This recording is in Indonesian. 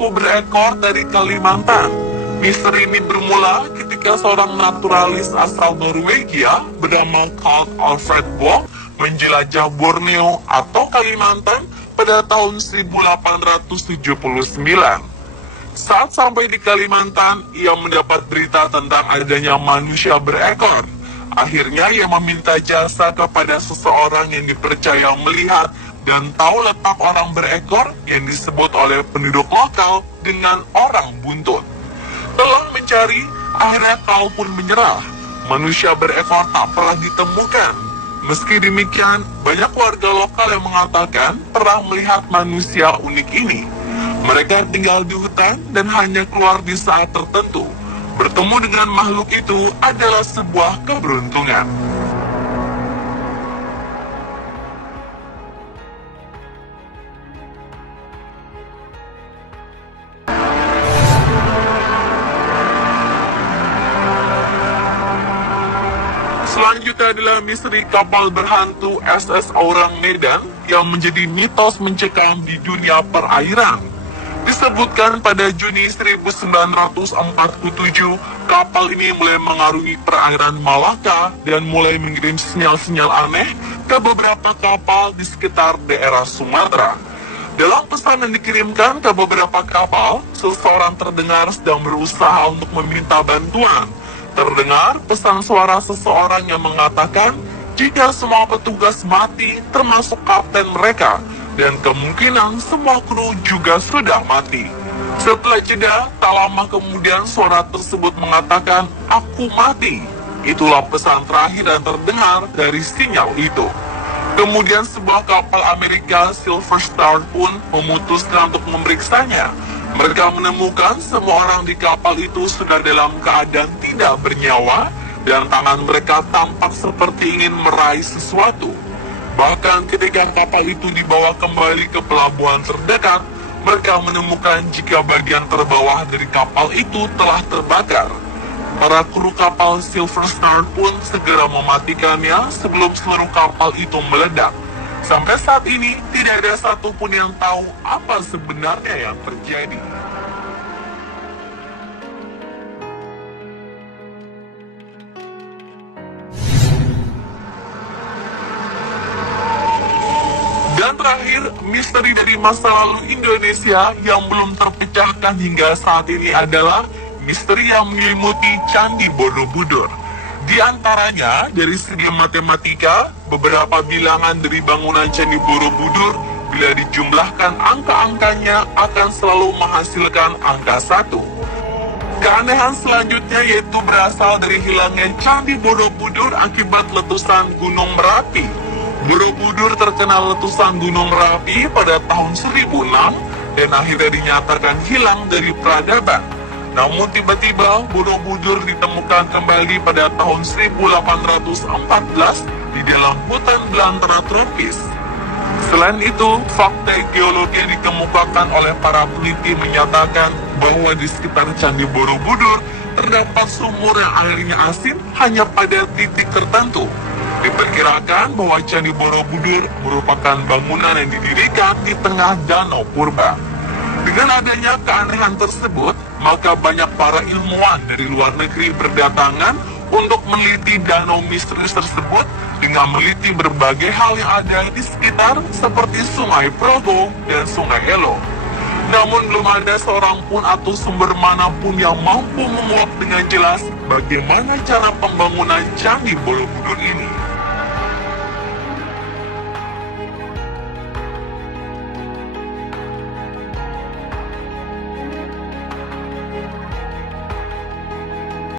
suku berekor dari Kalimantan. Misteri ini bermula ketika seorang naturalis asal Norwegia bernama Carl Alfred Bock menjelajah Borneo atau Kalimantan pada tahun 1879. Saat sampai di Kalimantan, ia mendapat berita tentang adanya manusia berekor. Akhirnya ia meminta jasa kepada seseorang yang dipercaya melihat dan tahu letak orang berekor yang disebut oleh penduduk lokal dengan orang buntut. Telah mencari, akhirnya Carl pun menyerah. Manusia berekor tak pernah ditemukan. Meski demikian, banyak warga lokal yang mengatakan pernah melihat manusia unik ini. Mereka tinggal di hutan dan hanya keluar di saat tertentu. Bertemu dengan makhluk itu adalah sebuah keberuntungan. Selanjutnya adalah misteri kapal berhantu SS Orang Medan yang menjadi mitos mencekam di dunia perairan. Disebutkan pada Juni 1947, kapal ini mulai mengarungi perairan Malaka dan mulai mengirim sinyal-sinyal aneh ke beberapa kapal di sekitar daerah Sumatera. Dalam pesan yang dikirimkan ke beberapa kapal, seseorang terdengar sedang berusaha untuk meminta bantuan. Terdengar pesan suara seseorang yang mengatakan jika semua petugas mati termasuk kapten mereka, dan kemungkinan semua kru juga sudah mati. Setelah jeda, tak lama kemudian suara tersebut mengatakan, "Aku mati." Itulah pesan terakhir yang terdengar dari sinyal itu. Kemudian sebuah kapal Amerika Silver Star pun memutuskan untuk memeriksanya. Mereka menemukan semua orang di kapal itu sudah dalam keadaan tidak bernyawa, dan tangan mereka tampak seperti ingin meraih sesuatu. Bahkan ketika kapal itu dibawa kembali ke pelabuhan terdekat, mereka menemukan jika bagian terbawah dari kapal itu telah terbakar. Para kru kapal Silver Star pun segera mematikannya sebelum seluruh kapal itu meledak. Sampai saat ini, tidak ada satupun yang tahu apa sebenarnya yang terjadi. Dan terakhir, misteri dari masa lalu Indonesia yang belum terpecahkan hingga saat ini adalah misteri yang menyelimuti Candi Borobudur. Di antaranya, dari segi matematika, beberapa bilangan dari bangunan Candi Borobudur bila dijumlahkan angka-angkanya akan selalu menghasilkan angka 1. Keanehan selanjutnya yaitu berasal dari hilangnya Candi Borobudur akibat letusan Gunung Merapi. Borobudur terkena letusan Gunung Merapi pada tahun 1006 dan akhirnya dinyatakan hilang dari peradaban. Namun tiba-tiba Borobudur ditemukan kembali pada tahun 1814 di dalam hutan belantara tropis. Selain itu, fakta geologi yang dikemukakan oleh para peneliti menyatakan bahwa di sekitar Candi Borobudur terdapat sumur yang airnya asin hanya pada titik tertentu. Diperkirakan bahwa Candi Borobudur merupakan bangunan yang didirikan di tengah danau purba. Dengan adanya keanehan tersebut, maka banyak para ilmuwan dari luar negeri berdatangan untuk meneliti danau misterius tersebut dengan meneliti berbagai hal yang ada di sekitar seperti Sungai Progo dan Sungai Elo. Namun belum ada seorang pun atau sumber manapun yang mampu menguak dengan jelas bagaimana cara pembangunan Candi Borobudur ini.